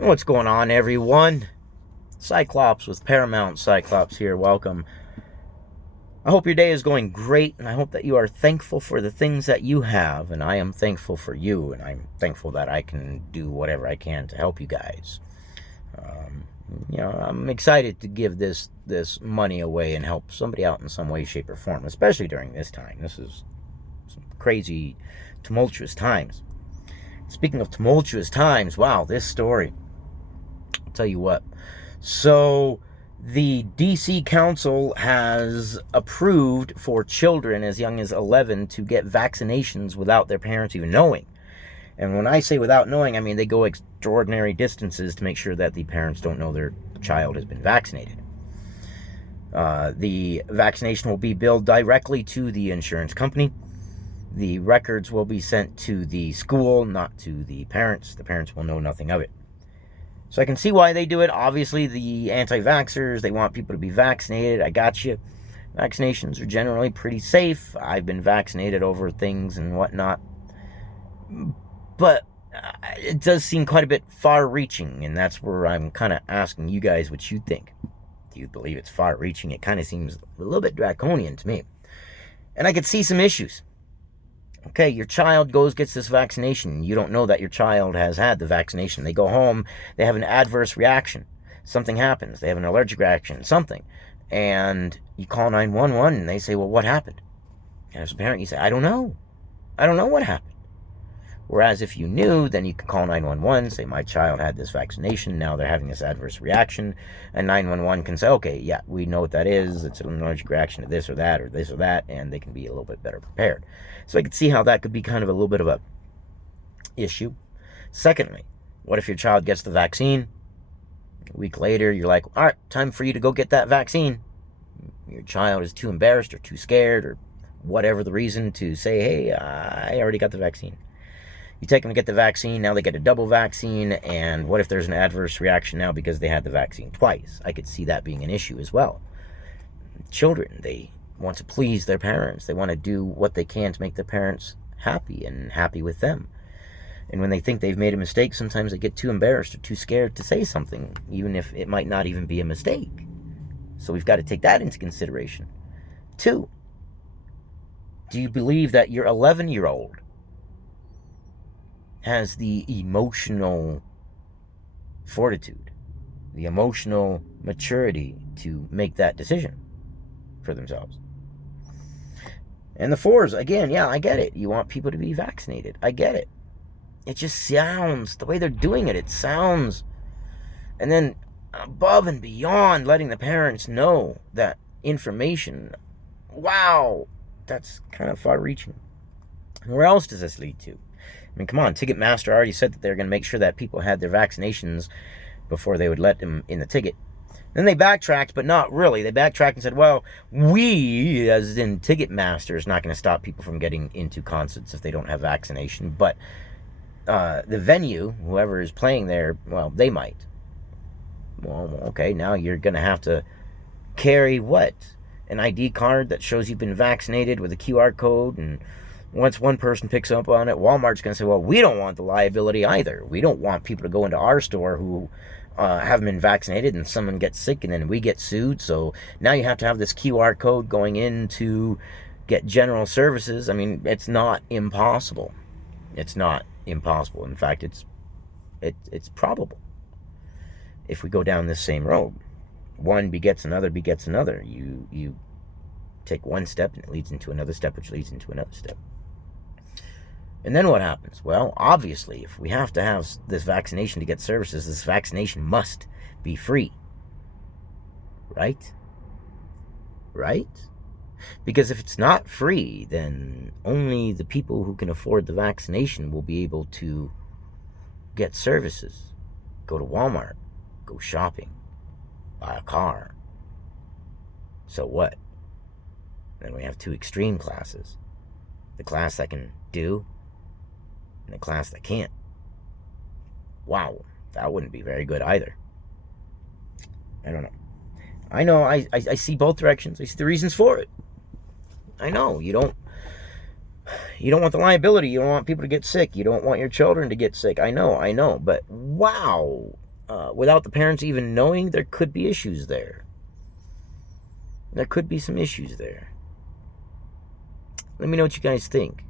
What's going on, everyone? Cyclops with Paramount Cyclops here. Welcome. I hope your day is going great, and I hope that you are thankful for the things that you have, and I am thankful for you, and I'm thankful that I can do whatever I can to help you guys. Um, I'm excited to give this money away and help somebody out in some way, shape, or form, especially during this time. This is some crazy, tumultuous times. Speaking of tumultuous times, wow, this story. I'll tell you what. So, the DC Council has approved for children as young as 11 to get vaccinations without their parents even knowing. And when I say without knowing, I mean they go extraordinary distances to make sure that the parents don't know their child has been vaccinated. The vaccination will be billed directly to the insurance company. The records will be sent to the school, not to the parents. The parents will know nothing of it. So I can see why they do it. Obviously, the anti-vaxxers, they want people to be vaccinated. I got you. Vaccinations are generally pretty safe. I've been vaccinated over things and whatnot. But it does seem quite a bit far-reaching, and that's where I'm kind of asking you guys what you think. Do you believe it's far-reaching? It kind of seems a little bit draconian to me. And I could see some issues. Okay, your child gets this vaccination. You don't know that your child has had the vaccination. They go home, they have an adverse reaction. Something happens. They have an allergic reaction, something. And you call 911 and they say, well, what happened? And as a parent, you say, I don't know. I don't know what happened. Whereas if you knew, then you could call 911, say, my child had this vaccination, now they're having this adverse reaction, and 911 can say, okay, yeah, we know what that is, it's an allergic reaction to this or that, and they can be a little bit better prepared. So I could see how that could be kind of a little bit of a issue. Secondly, what if your child gets the vaccine? A week later, you're like, all right, time for you to go get that vaccine. Your child is too embarrassed or too scared or whatever the reason to say, hey, I already got the vaccine. You take them to get the vaccine, now they get a double vaccine, and what if there's an adverse reaction now because they had the vaccine twice? I could see that being an issue as well. Children, they want to please their parents. They want to do what they can to make their parents happy and happy with them. And when they think they've made a mistake, sometimes they get too embarrassed or too scared to say something, even if it might not even be a mistake. So we've got to take that into consideration. 2, do you believe that your 11-year-old has the emotional fortitude, the emotional maturity to make that decision for themselves? And the 4s, again, yeah, I get it. You want people to be vaccinated. I get it. It just sounds, the way they're doing it, it sounds, and then above and beyond letting the parents know that information, wow, that's kind of far-reaching. Where else does this lead to? I mean, come on, Ticketmaster already said that they're going to make sure that people had their vaccinations before they would let them in the ticket. Then they backtracked, but not really. They backtracked and said, well, we, as in Ticketmaster, is not going to stop people from getting into concerts if they don't have vaccination. But the venue, whoever is playing there, well, they might. Well, okay, now you're going to have to carry what? An ID card that shows you've been vaccinated with a QR code, and once one person picks up on it, Walmart's going to say, well, we don't want the liability either. We don't want people to go into our store who haven't been vaccinated and someone gets sick and then we get sued. So now you have to have this QR code going in to get general services. I mean, it's not impossible. It's not impossible. In fact, it's probable. If we go down this same road, one begets another begets another. You take one step and it leads into another step, which leads into another step. And then what happens? Well, obviously, if we have to have this vaccination to get services, this vaccination must be free. Right? Right? Because if it's not free, then only the people who can afford the vaccination will be able to get services. Go to Walmart. Go shopping. Buy a car. So what? Then we have 2 extreme classes. The class that can do and the class that can't. Wow, that wouldn't be very good either. I don't know. I know, I see both directions. I see the reasons for it. I know, you don't want the liability. You don't want people to get sick. You don't want your children to get sick. I know. But wow, without the parents even knowing, there could be issues there. There could be some issues there. Let me know what you guys think.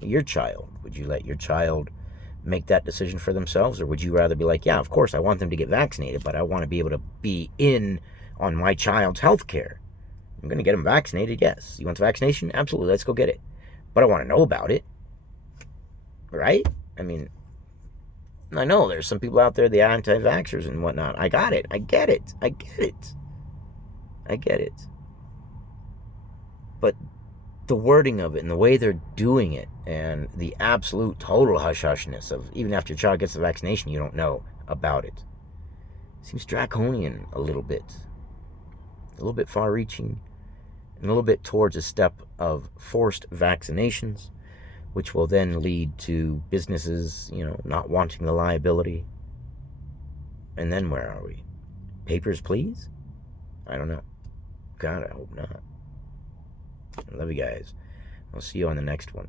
Your child, would you let your child make that decision for themselves, or would you rather be like, yeah, of course I want them to get vaccinated, but I want to be able to be in on my child's health care. I'm going to get them vaccinated, yes. You want the vaccination? Absolutely, let's go get it. But I want to know about it, right? I mean, I know there's some people out there, the anti-vaxxers and whatnot. I got it. I get it. I get it. I get it. But the wording of it and the way they're doing it and the absolute total hush-hushness of even after your child gets the vaccination, you don't know about it. Seems draconian a little bit far-reaching, and a little bit towards a step of forced vaccinations, which will then lead to businesses, not wanting the liability. And then where are we? Papers, please? I don't know. God, I hope not. I love you guys. I'll see you on the next one.